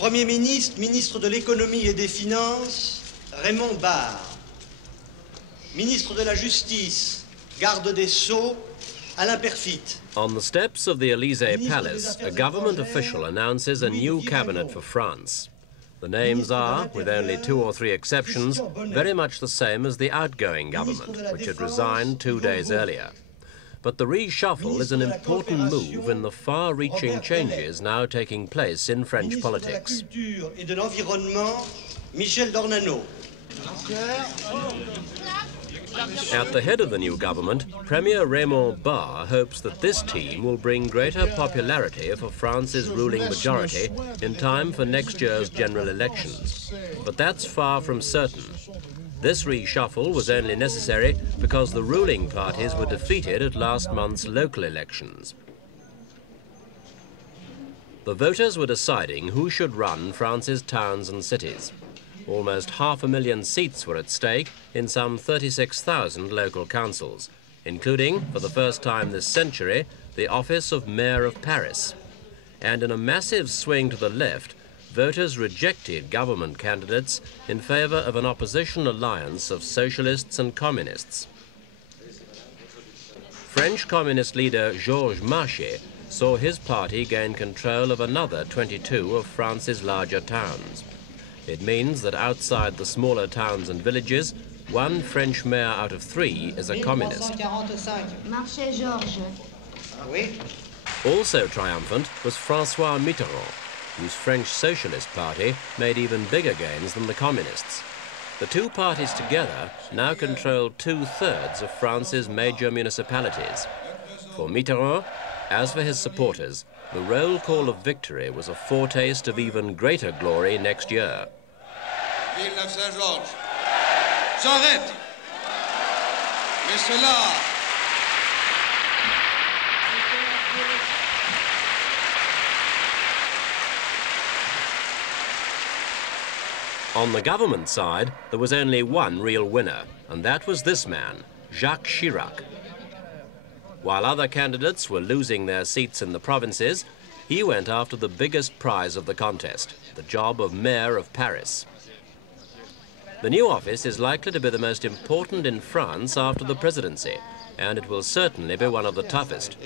Premier ministre, ministre de l'économie et des finances, Raymond Barre. Ministre de la Justice, garde des Sceaux, Alain Perfit. On the steps of the Élysée Palace, a government official announces a new cabinet for France. The names are, with only 2 or 3 exceptions, very much the same as the outgoing government, which had resigned 2 days earlier. But the reshuffle is an important move in the far-reaching changes now taking place in French politics. At the head of the new government, Premier Raymond Barre hopes that this team will bring greater popularity for France's ruling majority in time for next year's general elections. But that's far from certain. This reshuffle was only necessary because the ruling parties were defeated at last month's local elections. The voters were deciding who should run France's towns and cities. Almost 500,000 seats were at stake in some 36,000 local councils, including, for the first time this century, the office of Mayor of Paris. And in a massive swing to the left, voters rejected government candidates in favor of an opposition alliance of socialists and communists. French communist leader Georges Marchais saw his party gain control of another 22 of France's larger towns. It means that outside the smaller towns and villages, 1 French mayor out of 3 is a communist. Also triumphant was François Mitterrand, whose French Socialist party made even bigger gains than the communists. The two parties together now control 2/3 of France's major municipalities. For Mitterrand, as for his supporters, the roll call of victory was a foretaste of even greater glory next year. Villeneuve-Saint-Georges, j'arrête! Mais cela... On the government side, there was only one real winner, and that was this man, Jacques Chirac. While other candidates were losing their seats in the provinces, he went after the biggest prize of the contest, the job of Mayor of Paris. The new office is likely to be the most important in France after the presidency, and it will certainly be one of the toughest.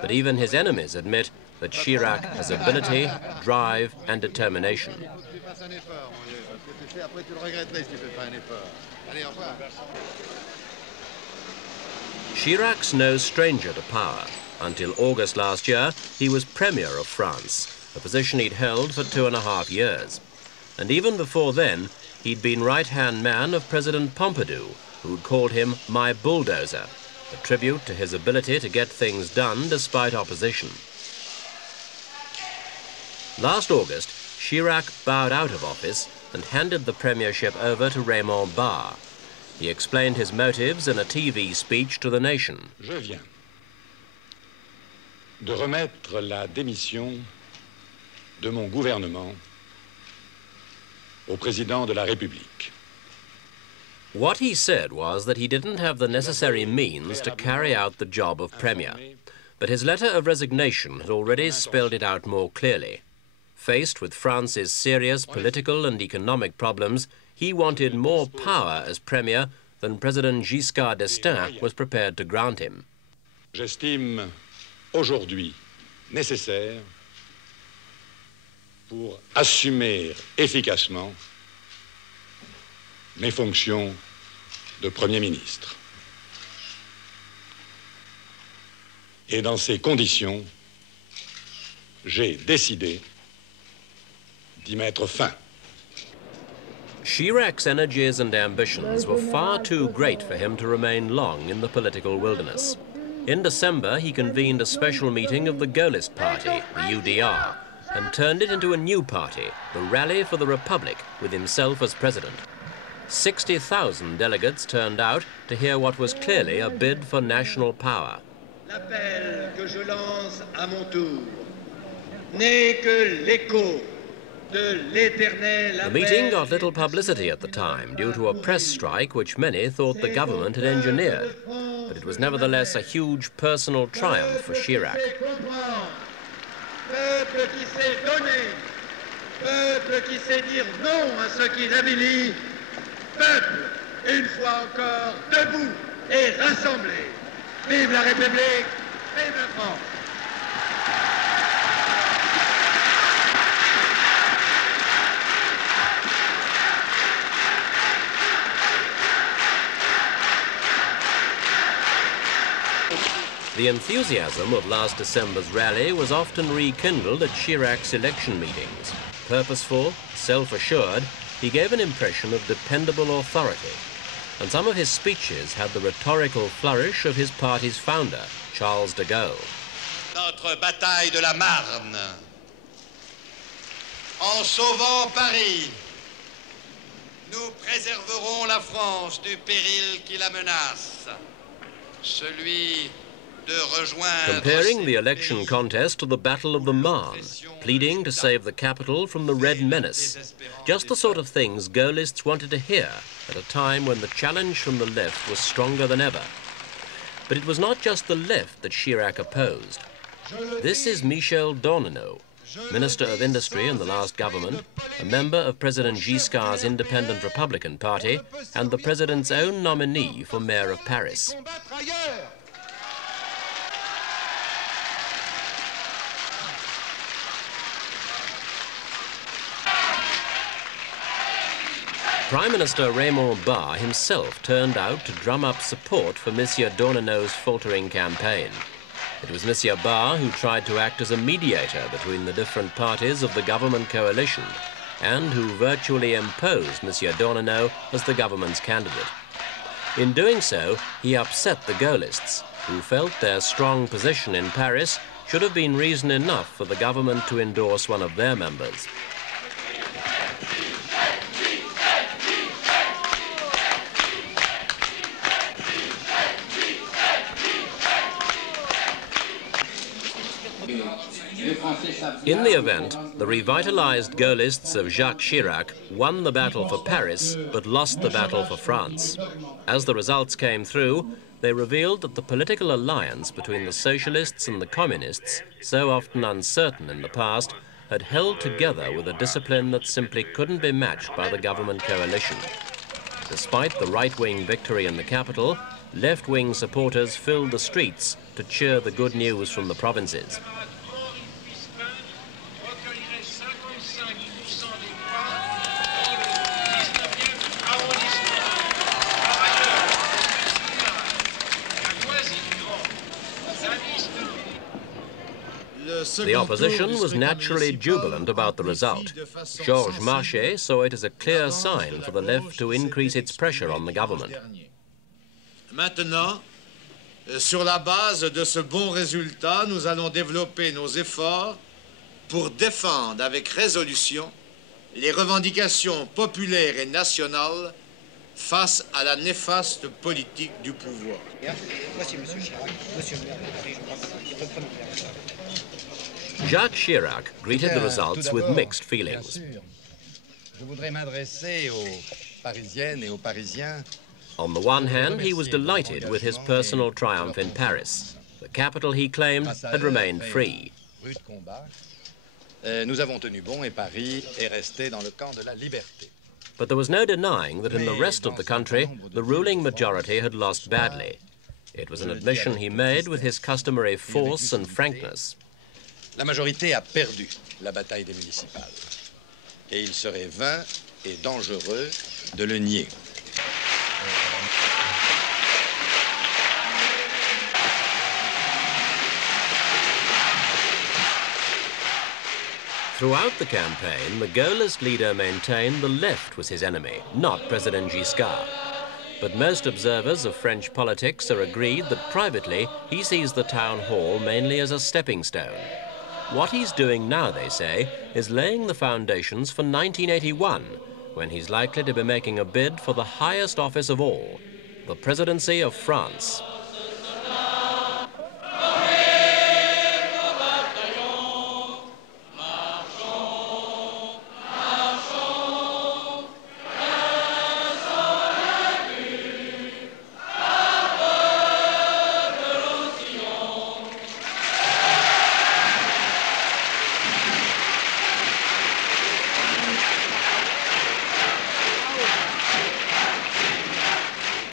But even his enemies admit that Chirac has ability, drive, and determination. Chirac's no stranger to power. Until August last year, he was Premier of France, a position he'd held for 2.5 years. And even before then, he'd been right-hand man of President Pompidou, who'd called him my bulldozer, a tribute to his ability to get things done despite opposition. Last August, Chirac bowed out of office and handed the premiership over to Raymond Barre. He explained his motives in a TV speech to the nation. Je viens de remettre la démission de mon gouvernement au président de la République. What he said was that he didn't have the necessary means to carry out the job of premier, but his letter of resignation had already spelled it out more clearly. Faced with France's serious political and economic problems, he wanted more power as premier than President Giscard d'Estaing was prepared to grant him. J'estime aujourd'hui nécessaire pour assumer efficacement mes fonctions de Premier ministre. Et dans ces conditions, j'ai décidé d'y mettre fin. Chirac's energies and ambitions were far too great for him to remain long in the political wilderness. In December, he convened a special meeting of the Gaullist Party, the UDR, and turned it into a new party, the Rally for the Republic, with himself as president. 60,000 delegates turned out to hear what was clearly a bid for national power. L'appel que je lance à mon tour n'est que l'écho. The meeting got little publicity at the time due to a press strike which many thought the government had engineered, but it was nevertheless a huge personal triumph for Chirac. Peuple qui sait dire non à ce qui l'humilie. Peuple, une fois encore, debout et rassemblé. Vive la République, vive la France. The enthusiasm of last December's rally was often rekindled at Chirac's election meetings. Purposeful, self-assured, he gave an impression of dependable authority, and some of his speeches had the rhetorical flourish of his party's founder, Charles de Gaulle. Notre bataille de la Marne. En sauvant Paris, nous préserverons la France du péril qui la menace. Celui comparing the election contest to the Battle of the Marne, pleading to save the capital from the Red Menace. Just the sort of things Gaullists wanted to hear at a time when the challenge from the left was stronger than ever. But it was not just the left that Chirac opposed. This is Michel Dorneneau, Minister of Industry in the last government, a member of President Giscard's Independent Republican Party, and the President's own nominee for Mayor of Paris. Prime Minister Raymond Barre himself turned out to drum up support for Monsieur Dorneneau's faltering campaign. It was Monsieur Barre who tried to act as a mediator between the different parties of the government coalition and who virtually imposed Monsieur Dorneneau as the government's candidate. In doing so, he upset the Gaullists, who felt their strong position in Paris should have been reason enough for the government to endorse one of their members. In the event, the revitalized Gaullists of Jacques Chirac won the battle for Paris, but lost the battle for France. As the results came through, they revealed that the political alliance between the Socialists and the Communists, so often uncertain in the past, had held together with a discipline that simply couldn't be matched by the government coalition. Despite the right-wing victory in the capital, left-wing supporters filled the streets to cheer the good news from the provinces. The opposition was naturally jubilant about the result. Georges Marchais saw it as a clear sign for the left to increase its pressure on the government. Maintenant, sur la base de ce bon résultat, nous allons développer nos efforts pour défendre avec résolution les revendications populaires et nationales face à la néfaste politique du pouvoir. Voici M. Chirac, Monsieur le maire de Paris, je crois que reprenons bien ça. Jacques Chirac greeted the results with mixed feelings. Je voudrais m'adresser aux Parisiennes et aux Parisiens. On the one hand, he was delighted with his personal triumph in Paris. The capital, he claimed, had remained free. Nous avons tenu bon et Paris est resté dans le camp de la liberté. But there was no denying that in the rest of the country, the ruling majority had lost badly. It was an admission he made with his customary force and frankness. La majorité a perdu la bataille des municipales. Et il serait vain et dangereux de le nier. Throughout the campaign, the Gaullist leader maintained the left was his enemy, not President Giscard. But most observers of French politics are agreed that privately he sees the town hall mainly as a stepping stone. What he's doing now, they say, is laying the foundations for 1981, when he's likely to be making a bid for the highest office of all, the presidency of France.